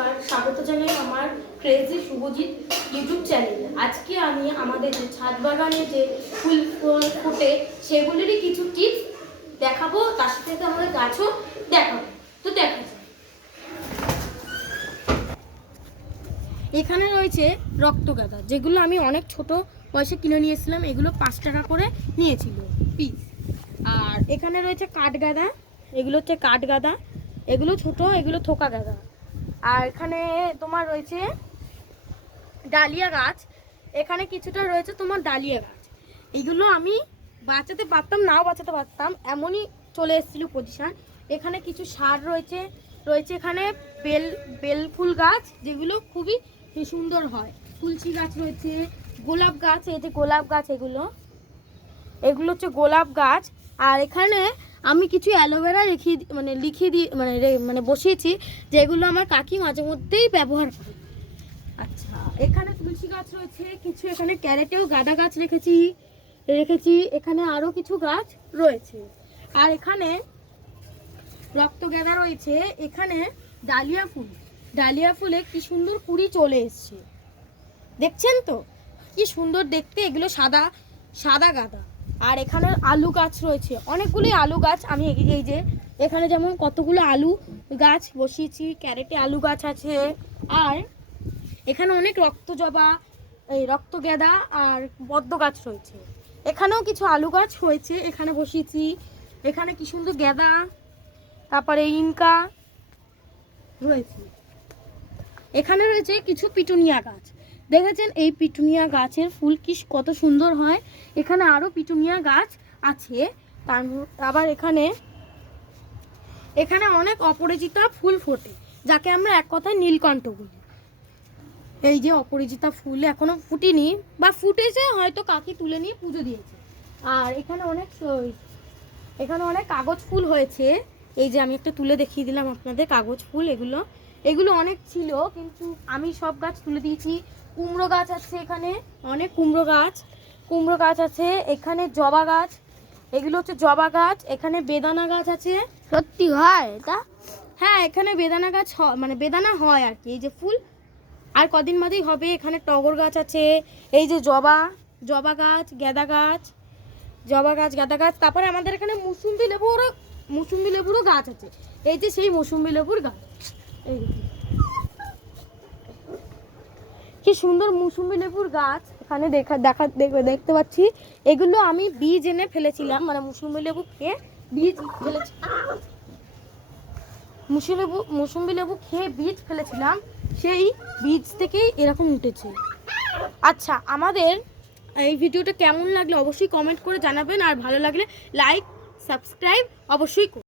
নমস্কার, স্বাগত জানাই আমার ক্রেজি শুভজিৎ ইউটিউব চ্যানেলে। আজকে আমি আমাদের যে ছাদ বাগানে যে ফুল ফোটে সেগুলিরই কিছু টিপস দেখাবো, তার সাথে আমাদের গাছও দেখাবো। তো দেখা যাক। এখানে রয়েছে রক্তগাঁদা, যেগুলো আমি অনেক ছোট বয়সে কিনে নিয়েছিলাম। এগুলো 5 টাকা করে নিয়েছিল পিস। আর এখানে রয়েছে কাঠগাঁদা, এগুলো হচ্ছে কাঠগাঁদা, এগুলো ছোট, এগুলো থোকা গাঁদা। আর এখানে তোমার রয়েছে ডালিয়া গাছ, এখানে কিছুটা রয়েছে তোমার ডালিয়া গাছ। এগুলো আমি বাঁচাতে পারতাম, নাও বাঁচাতে পারতাম, এমনই চলে এসেছিল পজিশন। এখানে কিছু সার রয়েছে এখানে বেল ফুল গাছ, যেগুলো খুবই সুন্দর হয়। তুলসী গাছ রয়েছে, গোলাপ গাছ, এই যে গোলাপ গাছ, এগুলো হচ্ছে গোলাপ গাছ। আর এখানে আমি কিছু অ্যালোভেরা লিখিয়ে দিয়ে বসিয়েছি, যেগুলো আমার কাকি মাঝে মধ্যেই ব্যবহার করে। আচ্ছা, এখানে তুলসী গাছ রয়েছে কিছু, এখানে ক্যারেটেও গাঁদা গাছ রেখেছি। এখানে আরও কিছু গাছ রয়েছে। আর এখানে রক্তগাঁদা রয়েছে, এখানে ডালিয়া ফুলে কি সুন্দর কুড়ি চলে এসছে, দেখছেন তো কি সুন্দর দেখতে। এগুলো সাদা গাঁদা। আর এখানে আলু গাছ রয়েছে, অনেকগুলি আলু গাছ। আমি এই যে এখানে যেমন কতগুলো আলু গাছ বসিয়েছি, ক্যারেটে আলু গাছ আছে। আর এখানে অনেক রক্তগাঁদা আর পদ্ম গাছ রয়েছে। এখানেও কিছু আলু গাছ হয়েছে, এখানে বসিয়েছি। এখানে কি সুন্দর গাঁদা, তারপরে ইনকা রয়েছে। এখানে রয়েছে কিছু পিটুনিয়া গাছ, দেখেছেন এই পিটুনিয়া গাছের ফুল কি কত সুন্দর হয়। এখানে আরও পিটুনিয়া গাছ আছে। আবার এখানে অনেক অপরাজিতা ফুল ফোটে, যাকে আমরা এক কথায় নীলকণ্ঠ বলি। এই যে অপরাজিতা ফুল এখনো ফুটেনি, বা ফুটেছে, হয়তো কাকি তুলে নিয়ে পুজো দিয়েছে। আর এখানে অনেক কাগজ ফুল হয়েছে। এই যে আমি একটা তুলে দেখিয়ে দিলাম আপনাদের কাগজ ফুল। এগুলো অনেক ছিল, কিন্তু আমি সব গাছ তুলে দিয়েছি। কুমড়ো গাছ আছে, এখানে অনেক কুমড়ো গাছ আছে। এখানে জবা গাছ, এগুলো হচ্ছে জবা গাছ। এখানে বেদানা গাছ আছে। সত্যি হয় এটা? হ্যাঁ, এখানে বেদানা গাছ বেদানা হয় আর কি, এই যে ফুল আর কদিন বাদেই হবে। এখানে টগর গাছ আছে, এই যে জবা গাছ, গাঁদা গাছ, গাঁদা গাছ। তারপরে আমাদের এখানে মুসুম্বি লেবুরও গাছ আছে। এই যে সেই মুসুম্বি লেবুর গাছ, এই কি সুন্দর মুসুম্বি লেবুর গাছ এখানে দেখতে পাচ্ছি। এগুলো আমি বীজ এনে ফেলেছিলাম, মুসুম্বি লেবু খেয়ে বীজ ফেলেছিলাম, সেই বীজ থেকেই এরকম উঠেছে। আচ্ছা, আমাদের এই ভিডিওটা কেমন লাগলো অবশ্যই কমেন্ট করে জানাবেন, আর ভালো লাগলে লাইক সাবস্ক্রাইব অবশ্যই করুন।